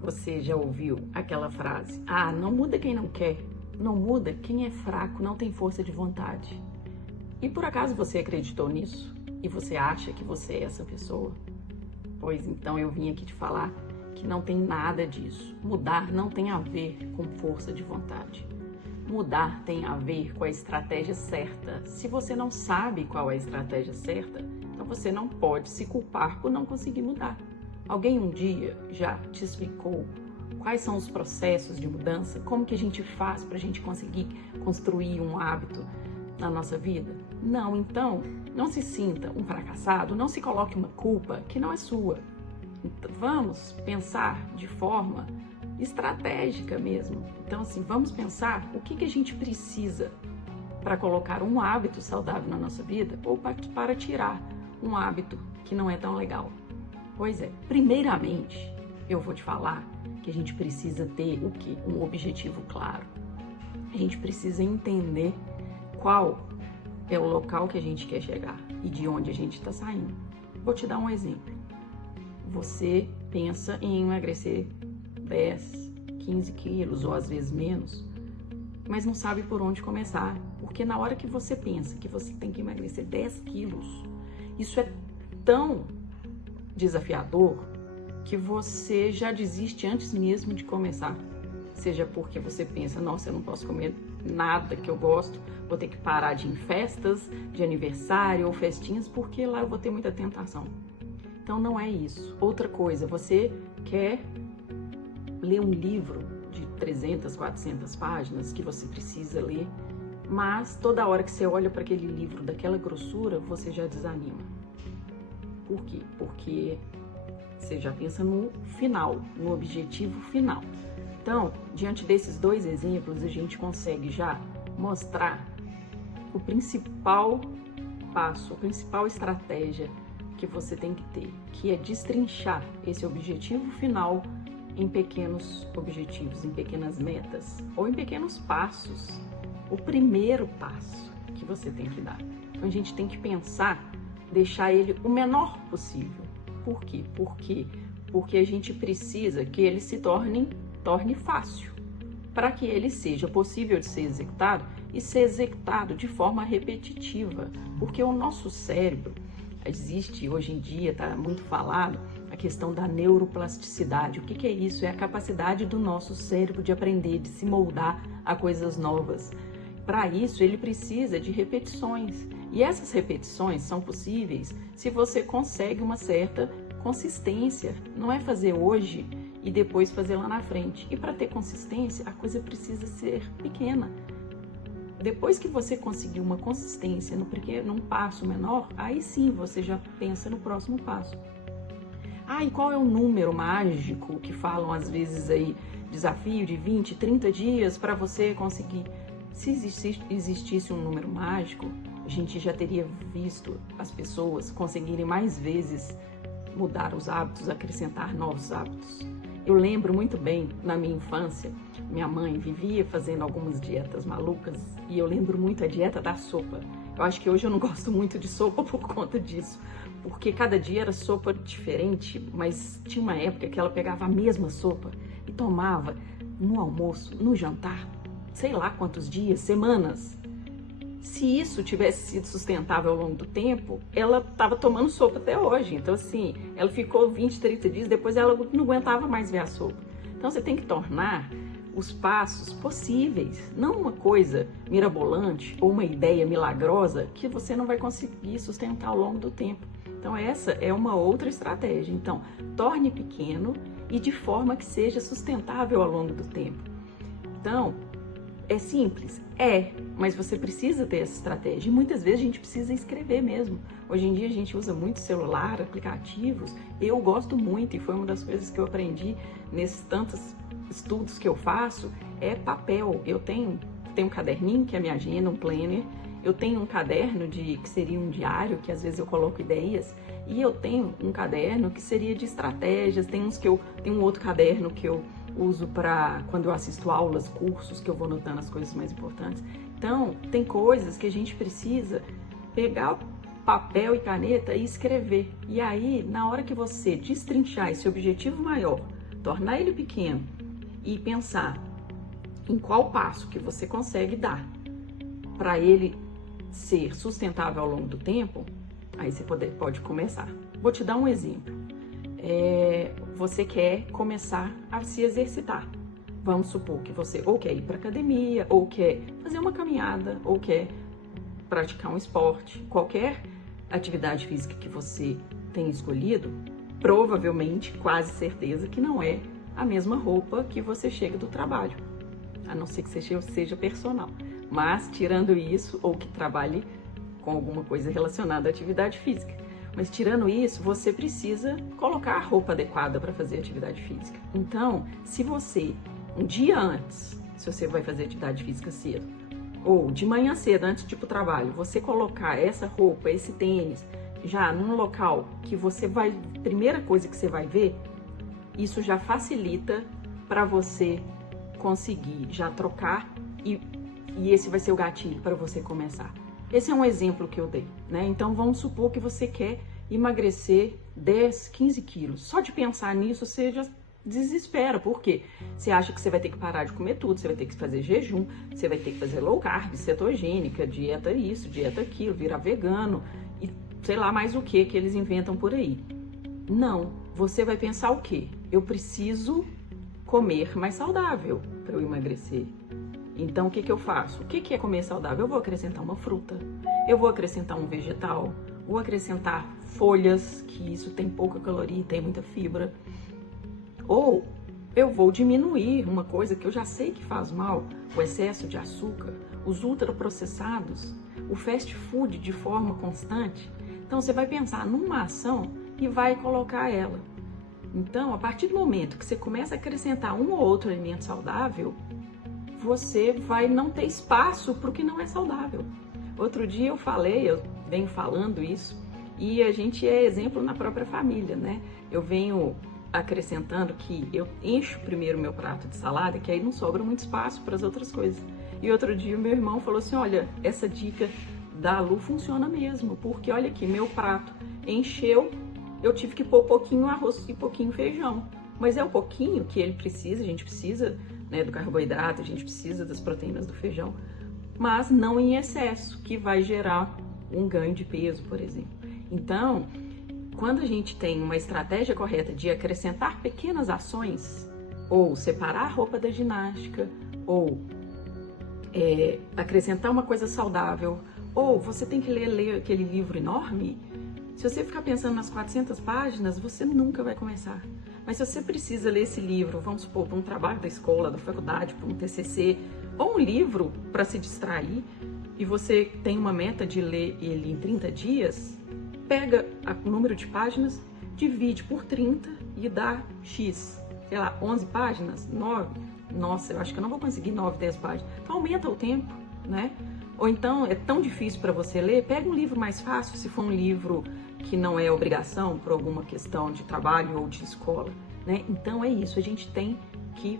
Você já ouviu aquela frase? Ah, não muda quem não quer, não muda quem é fraco, não tem força de vontade. E por acaso você acreditou nisso? E você acha que você é essa pessoa? Pois então eu vim aqui te falar que não tem nada disso. Mudar não tem a ver com força de vontade. Mudar tem a ver com a estratégia certa. Se você não sabe qual é a estratégia certa, então você não pode se culpar por não conseguir mudar. Alguém um dia já te explicou quais são os processos de mudança? Como que a gente faz para a gente conseguir construir um hábito na nossa vida? Não, então não se sinta um fracassado, não se coloque uma culpa que não é sua. Então, vamos pensar de forma estratégica mesmo. Então, assim, vamos pensar o que a gente precisa para colocar um hábito saudável na nossa vida ou para tirar um hábito que não é tão legal. Pois é, primeiramente, eu vou te falar que a gente precisa ter o quê? Um objetivo claro. A gente precisa entender qual é o local que a gente quer chegar e de onde a gente está saindo. Vou te dar um exemplo. Você pensa em emagrecer 10, 15 quilos ou às vezes menos, mas não sabe por onde começar. Porque na hora que você pensa que você tem que emagrecer 10 quilos, isso é tão desafiador que você já desiste antes mesmo de começar. Seja porque você pensa, nossa, eu não posso comer nada que eu gosto, vou ter que parar de ir em festas, de aniversário ou festinhas, porque lá eu vou ter muita tentação. Então não é isso. Outra coisa, você quer ler um livro de 300, 400 páginas que você precisa ler, mas toda hora que você olha para aquele livro daquela grossura, você já desanima. Por quê? Porque você já pensa no final, no objetivo final. Então, diante desses dois exemplos, a gente consegue já mostrar o principal passo, a principal estratégia que você tem que ter, que é destrinchar esse objetivo final em pequenos objetivos, em pequenas metas ou em pequenos passos. O primeiro passo que você tem que dar. Então, a gente tem que pensar, deixar ele o menor possível. Por quê? Porque a gente precisa que ele se torne fácil, para que ele seja possível de ser executado e ser executado de forma repetitiva, porque o nosso cérebro, existe hoje em dia, está muito falado, a questão da neuroplasticidade. O que é isso? É a capacidade do nosso cérebro de aprender, de se moldar a coisas novas. Para isso, ele precisa de repetições. E essas repetições são possíveis se você consegue uma certa consistência. Não é fazer hoje e depois fazer lá na frente. E para ter consistência, a coisa precisa ser pequena. Depois que você conseguir uma consistência num passo menor, aí sim você já pensa no próximo passo. Ah, e qual é o número mágico que falam às vezes aí, desafio de 20, 30 dias para você conseguir? Se existisse um número mágico, a gente já teria visto as pessoas conseguirem mais vezes mudar os hábitos, acrescentar novos hábitos. Eu lembro muito bem, na minha infância, minha mãe vivia fazendo algumas dietas malucas e eu lembro muito a dieta da sopa. Eu acho que hoje eu não gosto muito de sopa por conta disso, porque cada dia era sopa diferente, mas tinha uma época que ela pegava a mesma sopa e tomava no almoço, no jantar, sei lá quantos dias, semanas. Se isso tivesse sido sustentável ao longo do tempo, ela estava tomando sopa até hoje. Então, assim, ela ficou 20, 30 dias, depois ela não aguentava mais ver a sopa. Então, você tem que tornar os passos possíveis, não uma coisa mirabolante ou uma ideia milagrosa que você não vai conseguir sustentar ao longo do tempo. Então, essa é uma outra estratégia. Então, torne pequeno e de forma que seja sustentável ao longo do tempo. Então, é simples? É, mas você precisa ter essa estratégia. E muitas vezes a gente precisa escrever mesmo. Hoje em dia a gente usa muito celular, aplicativos. Eu gosto muito e foi uma das coisas que eu aprendi nesses tantos estudos que eu faço, é papel. Eu tenho um caderninho, que é a minha agenda, um planner. Eu tenho um caderno que seria um diário, que às vezes eu coloco ideias. E eu tenho um caderno que seria de estratégias. Tem um outro caderno que eu uso para quando eu assisto aulas, cursos, que eu vou anotando as coisas mais importantes. Então, tem coisas que a gente precisa pegar papel e caneta e escrever. E aí, na hora que você destrinchar esse objetivo maior, tornar ele pequeno e pensar em qual passo que você consegue dar para ele ser sustentável ao longo do tempo, aí você pode começar. Vou te dar um exemplo. Você quer começar a se exercitar. Vamos supor que você ou quer ir para academia, ou quer fazer uma caminhada, ou quer praticar um esporte. Qualquer atividade física que você tenha escolhido, provavelmente, quase certeza, que não é a mesma roupa que você chega do trabalho. A não ser que você seja personal. Mas, tirando isso, ou que trabalhe com alguma coisa relacionada à atividade física. Mas, tirando isso, você precisa colocar a roupa adequada para fazer atividade física. Então, se você, um dia antes, se você vai fazer atividade física cedo, ou de manhã cedo, antes de ir para o trabalho, você colocar essa roupa, esse tênis, já num local que você vai, primeira coisa que você vai ver, isso já facilita para você conseguir já trocar e esse vai ser o gatilho para você começar. Esse é um exemplo que eu dei, né? Então vamos supor que você quer emagrecer 10, 15 quilos. Só de pensar nisso você já desespera, porque você acha que você vai ter que parar de comer tudo, você vai ter que fazer jejum, você vai ter que fazer low carb, cetogênica, dieta isso, dieta aquilo, virar vegano e sei lá mais o que eles inventam por aí. Não, você vai pensar o quê? Eu preciso comer mais saudável para eu emagrecer. Então, o que eu faço? O que é comer saudável? Eu vou acrescentar uma fruta, eu vou acrescentar um vegetal, vou acrescentar folhas, que isso tem pouca caloria e tem muita fibra. Ou eu vou diminuir uma coisa que eu já sei que faz mal, o excesso de açúcar, os ultraprocessados, o fast food de forma constante. Então, você vai pensar numa ação e vai colocar ela. Então, a partir do momento que você começa a acrescentar um ou outro alimento saudável, você vai não ter espaço para o que não é saudável. Outro dia eu venho falando isso, e a gente é exemplo na própria família, né? Eu venho acrescentando que eu encho primeiro meu prato de salada, que aí não sobra muito espaço para as outras coisas. E outro dia o meu irmão falou assim, olha, essa dica da Lu funciona mesmo, porque olha aqui, meu prato encheu, eu tive que pôr pouquinho arroz e pouquinho feijão. Mas é o pouquinho que ele precisa, a gente precisa, né, do carboidrato, a gente precisa das proteínas do feijão, mas não em excesso, que vai gerar um ganho de peso, por exemplo. Então, quando a gente tem uma estratégia correta de acrescentar pequenas ações, ou separar a roupa da ginástica, ou acrescentar uma coisa saudável, ou você tem que ler aquele livro enorme, se você ficar pensando nas 400 páginas, você nunca vai começar. Mas se você precisa ler esse livro, vamos supor, para um trabalho da escola, da faculdade, para um TCC, ou um livro para se distrair, e você tem uma meta de ler ele em 30 dias, pega o número de páginas, divide por 30 e dá X. Sei lá, 11 páginas? 9? Nossa, eu acho que eu não vou conseguir 9, 10 páginas. Então aumenta o tempo, né? Ou então é tão difícil para você ler, pega um livro mais fácil, se for um livro que não é obrigação por alguma questão de trabalho ou de escola, né? Então é isso, a gente tem que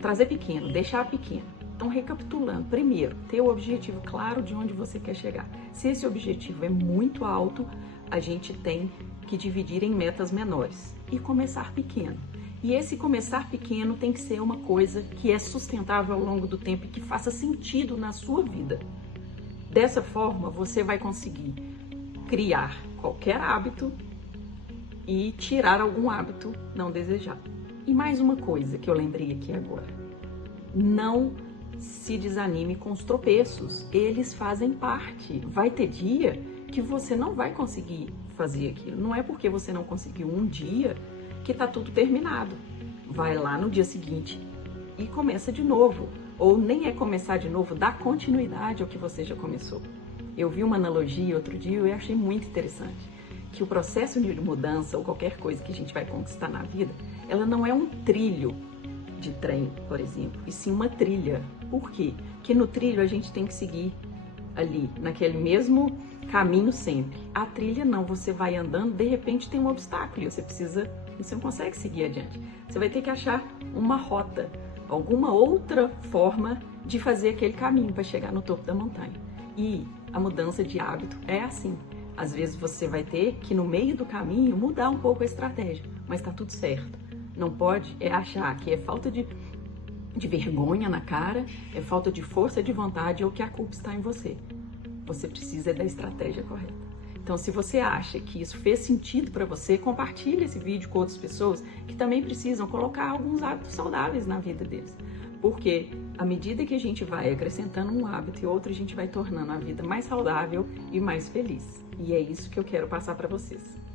trazer pequeno, deixar pequeno. Então, recapitulando, primeiro, ter o objetivo claro de onde você quer chegar. Se esse objetivo é muito alto, a gente tem que dividir em metas menores e começar pequeno. E esse começar pequeno tem que ser uma coisa que é sustentável ao longo do tempo e que faça sentido na sua vida. Dessa forma, você vai conseguir criar qualquer hábito e tirar algum hábito não desejado. E mais uma coisa que eu lembrei aqui agora. Não se desanime com os tropeços. Eles fazem parte. Vai ter dia que você não vai conseguir fazer aquilo. Não é porque você não conseguiu um dia que tá tudo terminado. Vai lá no dia seguinte e começa de novo. Ou nem é começar de novo, dá continuidade ao que você já começou. Eu vi uma analogia outro dia e eu achei muito interessante. Que o processo de mudança ou qualquer coisa que a gente vai conquistar na vida, ela não é um trilho de trem, por exemplo, e sim uma trilha. Por quê? Porque no trilho a gente tem que seguir ali, naquele mesmo caminho sempre. A trilha não, você vai andando, de repente tem um obstáculo e você não consegue seguir adiante. Você vai ter que achar uma rota, alguma outra forma de fazer aquele caminho para chegar no topo da montanha. E a mudança de hábito é assim. Às vezes você vai ter que no meio do caminho mudar um pouco a estratégia, mas tá tudo certo. não pode é achar que é falta de vergonha na cara, é falta de força de vontade ou que a culpa está em você. Você precisa da estratégia correta. Então, se você acha que isso fez sentido para você, compartilhe esse vídeo com outras pessoas que também precisam colocar alguns hábitos saudáveis na vida deles. Porque à medida que a gente vai acrescentando um hábito e outro, a gente vai tornando a vida mais saudável e mais feliz. E é isso que eu quero passar para vocês.